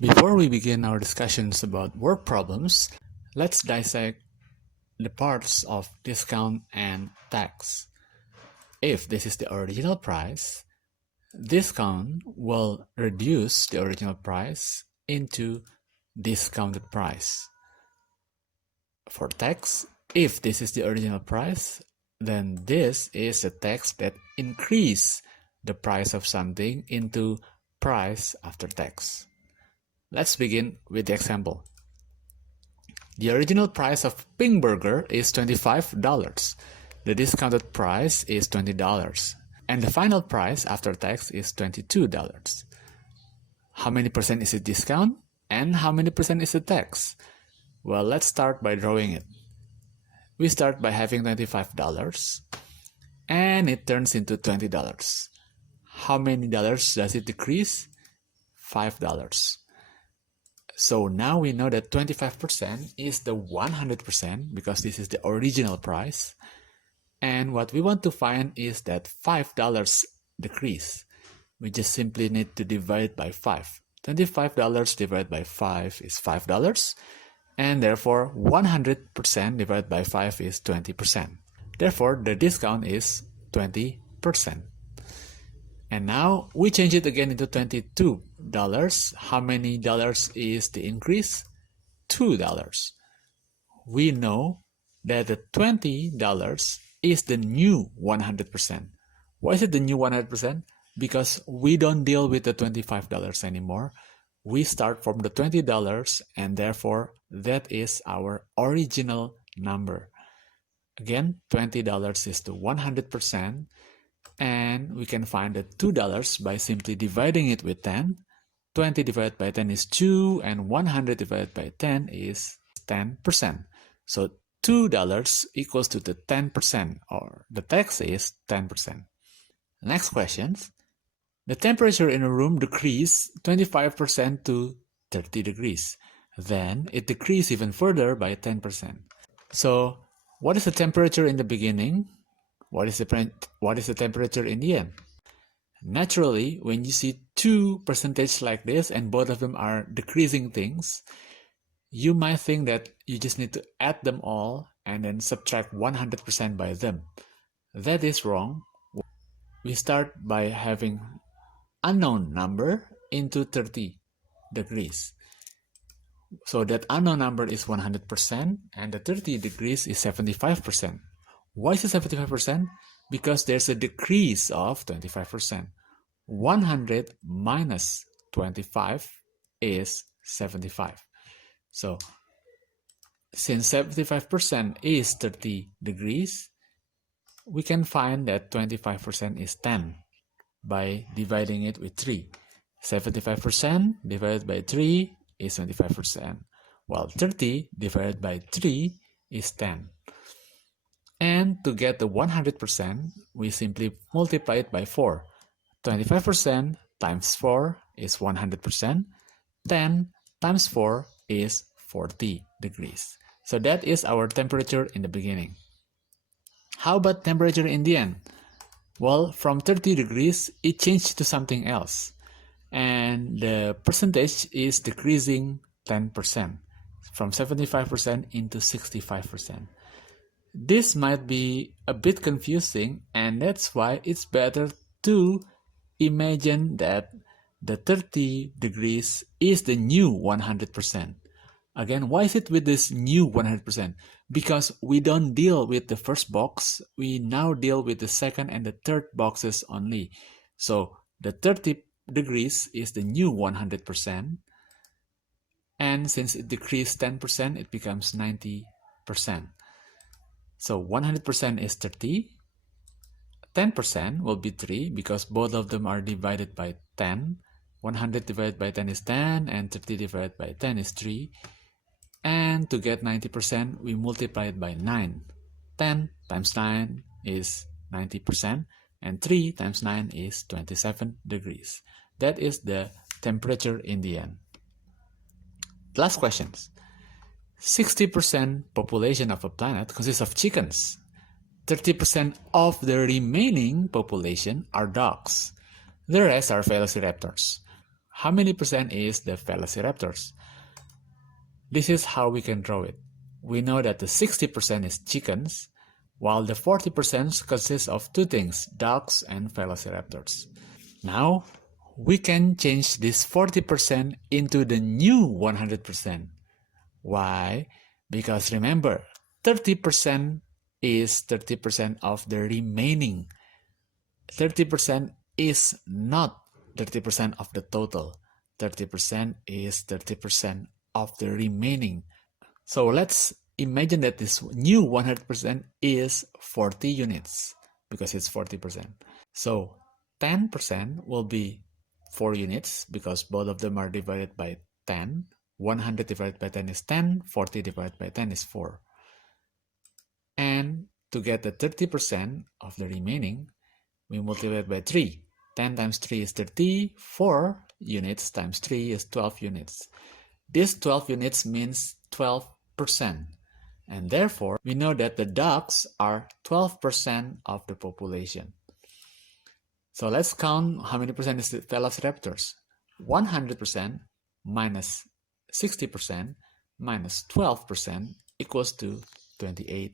Before we begin our discussions about word problems, let's dissect the parts of discount and tax. If this is the original price, discount will reduce the original price into discounted price. For tax, if this is the original price, then this is a tax that increase the price of something into price after tax. Let's begin with the example. The original price of Pink Burger is $25. The discounted price is $20. And the final price after tax is $22. How many percent is the discount? And how many percent is the tax? Well, let's start by drawing it. We start by having $25 and it turns into $20. How many dollars does it decrease? $5. So now we know that 25% is the 100% because this is the original price. And what we want to find is that $5 decrease. We just simply need to divide by 5. $25 divided by 5 is $5. And therefore 100% divided by 5 is 20%. Therefore the discount is 20%. And now we change it again into $22. How many dollars is the increase? $2. We know that the $20 is the new 100%. Why is it the new 100%? Because we don't deal with the $25 anymore. We start from the $20 and therefore that is our original number. Again, $20 is the 100%. And we can find the $2 by simply dividing it with 10. 20 divided by 10 is 2, and 100 divided by 10 is 10%. So $2 equals to the 10%, or the tax is 10%. Next question. The temperature in a room decreased 25% to 30 degrees. Then it decreased even further by 10%. So what is the temperature in the beginning? What is the temperature in the end? Naturally, when you see two percentages like this and both of them are decreasing things, you might think that you just need to add them all and then subtract 100% by them. That is wrong. We start by having unknown number into 30 degrees. So that unknown number is 100% and the 30 degrees is 75%. Why is it 75%? Because there's a decrease of 25%. 100 minus 25 is 75. So, since 75% is 30 degrees, we can find that 25% is 10 by dividing it with 3. 75% divided by 3 is 25%, while 30 divided by 3 is 10. And to get the 100%, we simply multiply it by 4. 25% times 4 is 100%. 10 times 4 is 40 degrees. So that is our temperature in the beginning. How about temperature in the end? Well, from 30 degrees, it changed to something else. And the percentage is decreasing 10%, from 75% into 65%. This might be a bit confusing, and that's why it's better to imagine that the 30 degrees is the new 100%. Again, why is it with this new 100%? Because we don't deal with the first box, we now deal with the second and the third boxes only. So the 30 degrees is the new 100%, and since it decreased 10%, it becomes 90%. So 100% is 30, 10% will be 3 because both of them are divided by 10. 100 divided by 10 is 10 and 30 divided by 10 is 3. And to get 90%, we multiply it by 9. 10 times 9 is 90% and 3 times 9 is 27 degrees. That is the temperature in the end. Last questions. 60% population of a planet consists of chickens. 30% of the remaining population are dogs. The rest are velociraptors. how many percent is the velociraptors? This is how we can draw it. We know that the 60% is chickens, while the 40% consists of two things, dogs and velociraptors. Now, we can change this 40% into the new 100%. Why? Because remember, 30% is 30% of the remaining. 30% is not 30% of the total. 30% is 30% of the remaining. So let's imagine that this new 100% is 40 units because it's 40%. So 10% will be 4 units because both of them are divided by 10. 100 divided by 10 is 10, 40 divided by 10 is 4. And to get the 30% of the remaining, we multiply it by 3. 10 times 3 is 30, 4 units times 3 is 12 units. This 12 units means 12%. And therefore, we know that the dogs are 12% of the population. So let's count how many percent is the velociraptors. 100% minus 60% minus 12% equals to 28%.